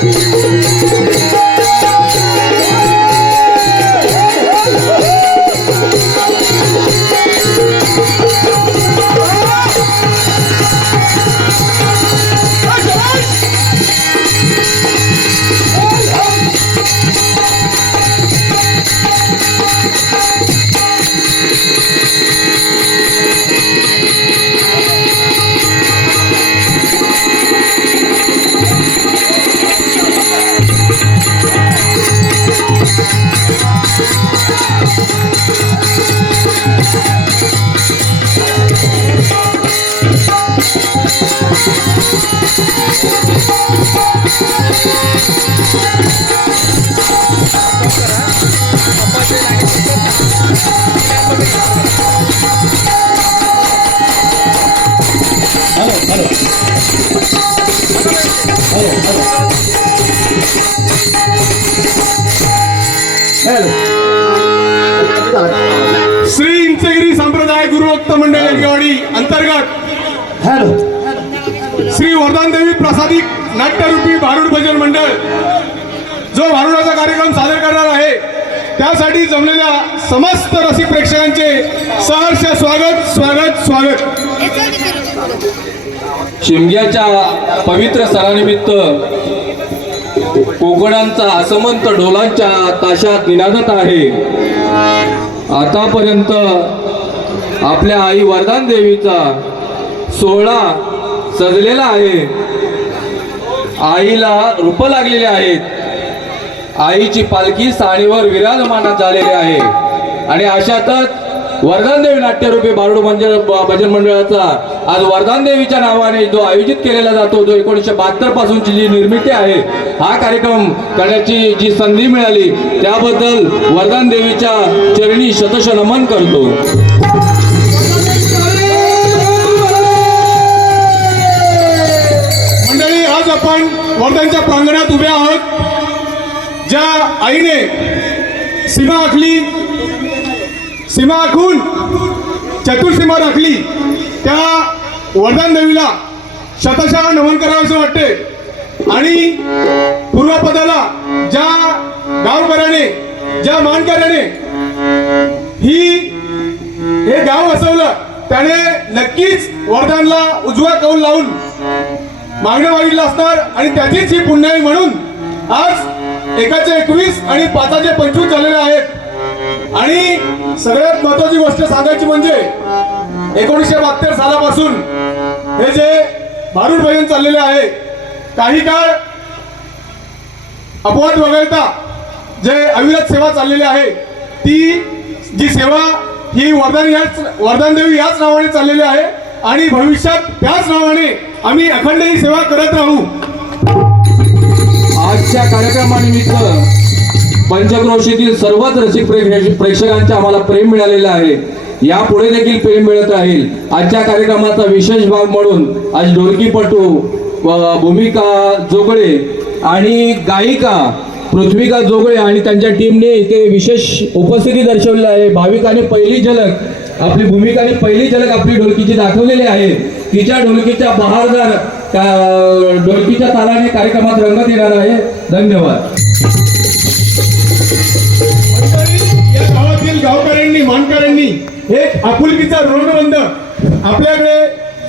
श्री मंडळ यांगेवाडी अंतर्गत हॅलो. श्री वरदान देवी प्रसादिक नाट्यरूपी भारुड भजन मंडळ जो भारुडाचा कार्यक्रम सादर करणार आहे त्यासाठी जमलेल्या समस्त रसिक प्रेक्षकांचे सहर्ष स्वागत स्वागत स्वागत. शिमग्याच्या पवित्र सणानिमित्त कोकणांचा असमंत ढोलांच्या ताशात निनादत आहे. आतापर्यंत आपल्या आई वरदान देवीचा सोहळा सजलेला आहे. आईला रूप लागलेले आहेत. आईची पालखी साडीवर विराजमानात झालेली आहे. आणि अशातच वरदान देवी नाट्यरूपी बारुड मंदिर भजन मंडळाचा आज वरदान देवीच्या नावाने जो आयोजित केलेला जातो जो एकोणीसशे बहात्तर पासूनची जी निर्मिती आहे हा कार्यक्रम करण्याची जी संधी मिळाली त्याबद्दल वरदान देवीच्या चरणी शतश नमन करतो. आपण वर्धनच्या प्रांगणात उभे आहोत. ज्या आईने सीमा आखली सीमा आखून चतुर्सीमा राखली त्या वर्धन देवीला शतशः नमन करावं असं वाटते. आणि पूर्वपदाला ज्या गावकऱ्याने ज्या मानकऱ्याने ही हे गाव वसवलं त्याने नक्कीच वर्धनला उजवा कौल लावून मागणं असणार आणि त्याचीच ही पुण्याई म्हणून आज एकाचे एकवीस आणि पाचाचे पंचवीस झालेले आहेत. आणि सगळ्यात महत्वाची गोष्ट सांगायची म्हणजे एकोणीसशे बहात्तर सालापासून हे जे भारूड भजन चाललेले आहे काही काळ अपवाद वगळता जे अविरत सेवा चाललेली आहे ती जी सेवा ही वरदान याच वरदान देवी याच नावाने चाललेली आहे आणि भविष्यात त्याच नावाने आम्ही अखंड ही सेवा करत राहू. आजच्या कार्यक्रमानिमित्त पंचक्रोशीतील सर्वच रसिक प्रेक्षकांचे आम्हाला प्रेम मिळालेलं आहे. यापुढे देखील प्रेम मिळत राहील. आजच्या कार्यक्रमाचा विशेष भाग म्हणून आज ढोलकीपटू भूमिका जोगळे आणि गायिका पृथ्विका जोगळे आणि त्यांच्या टीमने इथे विशेष उपस्थिती दर्शवली आहे. भाविकाने पहिली झलक आपली भूमिकाने पहिली झलक आपली ढोलकीची दाखवलेली आहे. तिच्या ढोलकीच्या बहारदार ढोलकीच्या तालाने कार्यक्रमात रंगत येणार आहे धन्यवाद. या गावातील गावकऱ्यांनी मानकऱ्यांनी एक आपुलकीचा ऋणबंध आपल्याकडे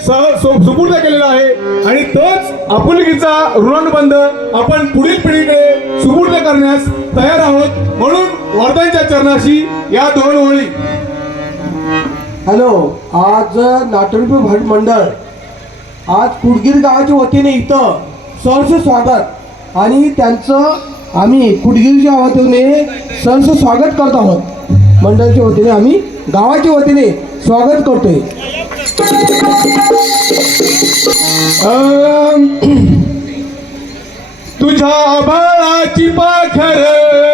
सुपूर्द केलेला आहे आणि तोच आपुलकीचा ऋणबंध आपण पुढील पिढीकडे सुपूर्द करण्यास तयार आहोत. म्हणून वर्धांच्या चरणाशी या दोन ओळी. हॅलो आज नाटकभू भट मंडळ आज कुडगीर गावाच्या वतीने इथं सहर्ष स्वागत. आणि त्यांचं आम्ही कुडगीरच्या वतीने सहर्ष स्वागत करत आहोत. मंडळाच्या वतीने आम्ही गावाच्या वतीने स्वागत करतोय. तुझ्या बाळाची पाखर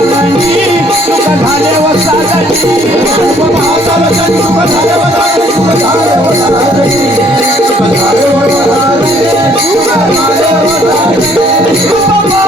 सुख झाले व सागरी सुख महासावचन सुख झाले व सागरी सुख झाले व सागरी सुख झाले व सागरी सुख झाले व सागरी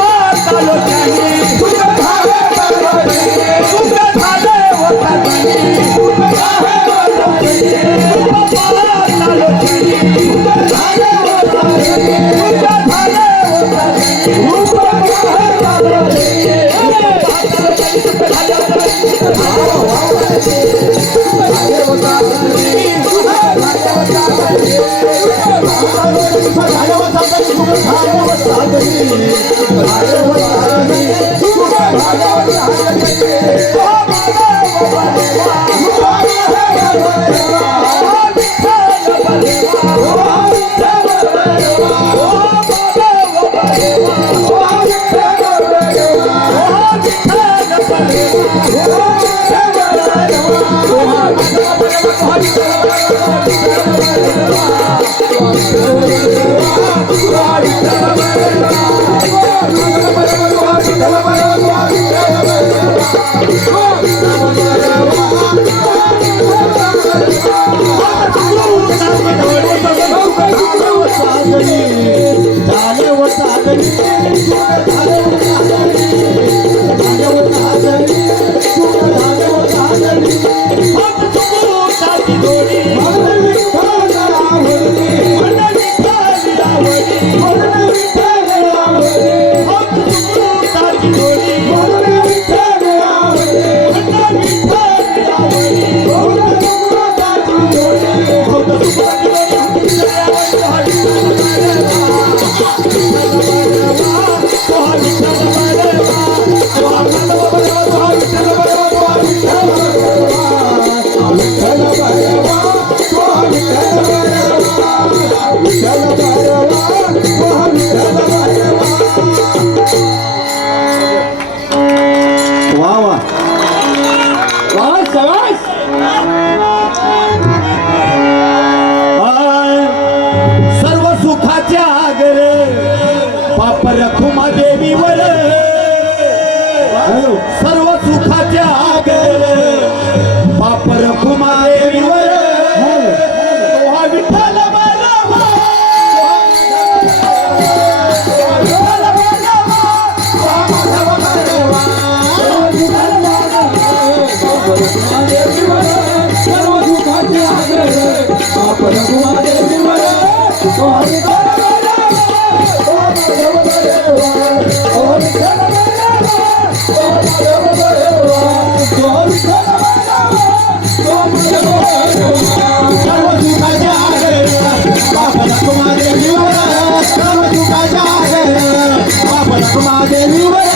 Come on, baby,